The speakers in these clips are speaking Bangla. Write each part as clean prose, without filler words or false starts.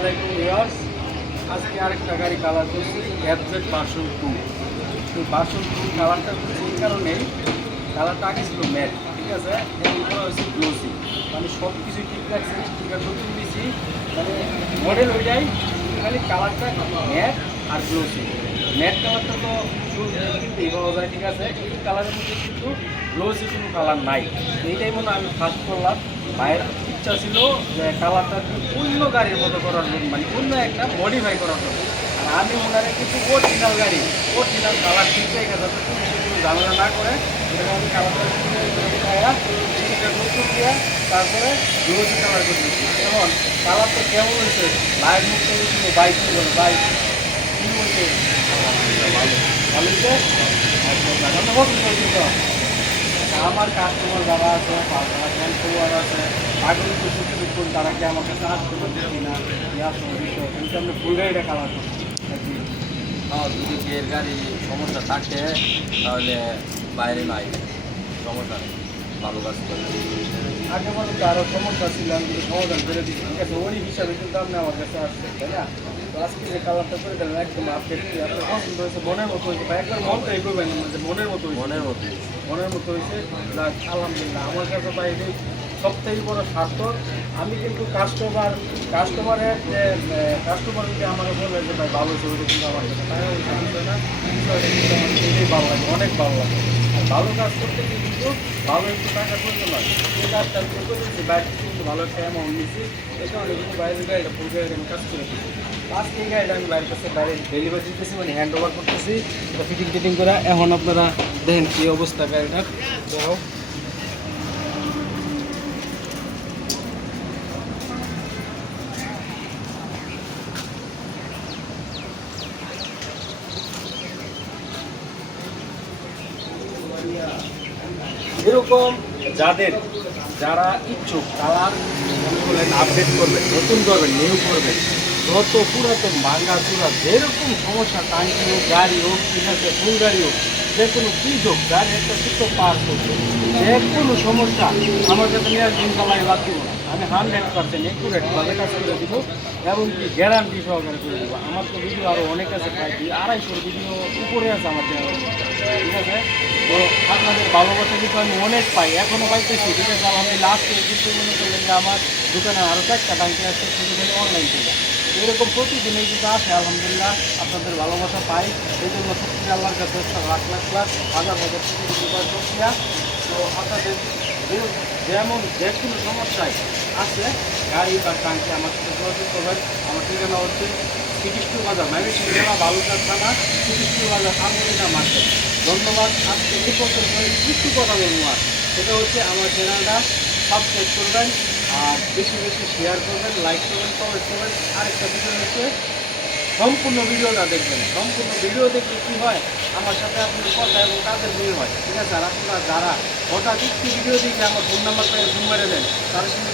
আলাইকুম ভিউয়ার্স। আজকে আরেকটা গাড়ি কালার করছি এফজেড ভার্সন 2। তো ভার্সন 2 কালারটা করছি এই কারণেই, কালারটা আগে ছিল ম্যাট, ঠিক আছে, এগুলো হচ্ছে গ্লোসি, মানে সব কিছু ঠিক রাখছে, স্টিকার নতুন দিয়েছি, মানে মডেল হয়ে যায়, খালি কালারটা ম্যাট আর গ্লোসি। ম্যাট কালারটা তো কিনতেই পাওয়া যায়, ঠিক আছে, এই কালারের মধ্যে কিন্তু গ্লোসি কোনো কালার নাই। এইটাই মনে হয় আমি ফার্স্ট করলাম। ভাইয়ের ইচ্ছা ছিল যে কালারটা অন্য গাড়ির মতো করার জন্য, মানে অন্য একটা মডিফাই করার জন্য। আর আমি ওনারা কিন্তু অরিজিনাল গাড়ি, অরিজিনাল কালার ঠিক রেখে যাতে কোনো ঝামেলা না করে, এটাকে আমি কালারটা নতুন দিয়ে তারপরে গ্লোসি কালার করে দিচ্ছি। এখন কালারটা কেমন হয়েছে, ভাইয়ের মুখ থেকে কিন্তু বাইক নিয়ে গেলো, বাইক কী বলছে, ভালো ভালো হয়েছে। আচ্ছা পছন্দ হয়েছে তো। আমার কাস্টমার যারা আছে, ফলোয়ার আছে, আগুন কিছুক্ষণ তারা কি আমার কাছে আসতে পারছি না, ইয়ার বিষয় কিন্তু আমরা ফুল গাড়িটা কালার করছি। যদি এর গাড়ি সমস্যা থাকে তাহলে বাইরে নাই, সমস্যা নেই, ভালো কাজ করে। আগে মনে তো আরও সমস্যা ছিল, আমি কিন্তু সমাধান করে দিচ্ছি, ঠিক আছে, ওই হিসাবে কিন্তু আপনি আমার কাছে আসছে, তাই না? তো আজকে যে কালারটা করে দিলেন একদম আপডেট, আপনার পছন্দ হয়েছে, মনের মতো হয়েছে, বা একবার মনটা এগোবেন যে মনের মতো হয়েছে, মনের মতো মনের মতো হয়েছে। আলহামদুলিল্লাহ, আমার কাছে ভাই এটাই সবথেকে বড় স্বার্থ। আমি কিন্তু কাস্টমারের যে কাস্টমার যদি আমাকে বলে যে ভাই ভালো হয়েছে, ওইটা কিন্তু আমার কাছে তাই ওই বিষয় না, বিষয়টা কিন্তু আমার এটাই ভালো লাগে, অনেক ভালো লাগে। আর ভালো কাজ করতে গিয়ে কিন্তু ভালো একটু টাকা করতে হয়, এই কাজটা আমি করতে দিচ্ছি, বাইরে কিন্তু ভালো একটা অ্যামাউন্ট নিচ্ছি, এই কারণে কিন্তু বাইরের গাড়িটা ফুল গাড়িটা আমি কাজ করে দিচ্ছি। আজকে এই গাড়িটা আমি বাইরের কাছে বাইরে ডেলিভারি দিতেছি, মানে হ্যান্ড ওভার করতেছি, ফিটিং টিটিং করে। এখন আপনারা দেখেন কী অবস্থা গাড়িটার। যাই হোক, এরকম যারা ইচ্ছুক কালার আপডেট করবেন, নতুন করবেন, নিউ করবেন, যত পুরাতন ভাঙ্গা চূড়া যেরকম সমস্যা, টাঙ্কি হোক, গাড়ি হোক, ঠিক আছে, ফুল গাড়ি হোক, যে কোনো ফ্রিজ হোক, গাড়ি একটা ছোট্ট পার করছে, যে কোনো সমস্যা আমার কাছে নিয়ে দিন কালাই বাদ দিব না। আমি 100% একুরেটভাবে কাজ করে দিব, এবং কি গ্যারান্টি সহকারে করে দেবো। আমার তো ভিডিও আরও অনেক আছে, প্রায় 250 ভিডিও উপরে আছে আমার চ্যানেল, ঠিক আছে। তো আপনাদের ভালোবাসা কিন্তু আমি অনেক পাই, এখনও পাইতেছি, ঠিক আছে। আমি লাস্টে কিন্তু মনে করলেন যে আমার দোকানে আরও একটা টাঙ্কি আছে, শুধু খালি অনলাইন থেকে এরকম প্রতিদিনই কিন্তু আসে। আলহামদুলিল্লাহ আপনাদের ভালোবাসা পাই, এই জন্য সত্যি আল্লাহর কাছে লাখ লাখ লাখ হাজার হাজার শুকরিয়া। তো আপনাদের যেমন যে কোনো সমস্যায় আছে, গাড়ি বা টাঙ্কি আমার সাথে যোগাযোগ করবেন। আমার ঠিকানা হচ্ছে শ্রীকৃষ্ণ বাজার, ময়মনসিংহ জেলা, বালুরঘাট থানা, শ্রীকৃষ্ণ বাজার, আন্দোলিনা মার্কেট। ধন্যবাদ। আজকে এই পর্যন্ত কিছু কথা বলবো, আর সেটা হচ্ছে আমার চ্যানেলটা সাবস্ক্রাইব করবেন, আর বেশি বেশি শেয়ার করবেন, লাইক করবেন, কমেন্ট করবেন। আরেকটা বিষয় হচ্ছে সম্পূর্ণ ভিডিওটা দেখবেন। সম্পূর্ণ ভিডিও দেখলে কী হয়, আমার সাথে আপনার কথা এবং কাজের মিল হয়, ঠিক আছে। আর আপনারা যারা হঠাৎ একটি ভিডিও দেখে আমার ফোন নাম্বার পেয়ে ফোন মেরে দেন, তাদের সঙ্গে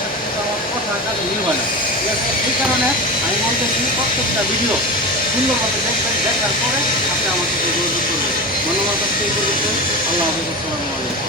সাথে কিন্তু আমার কথা কাজে মিল হয় না, ঠিক আছে। এই কারণে আমি বলতেছি প্রত্যেকটা ভিডিও সুন্দরভাবে দেখবেন, দেখার পরে আপনি আমার সাথে যোগাযোগ করবেন। ধন্যবাদ। আল্লাহ হাফেজ, আসসালামু আলাইকুম।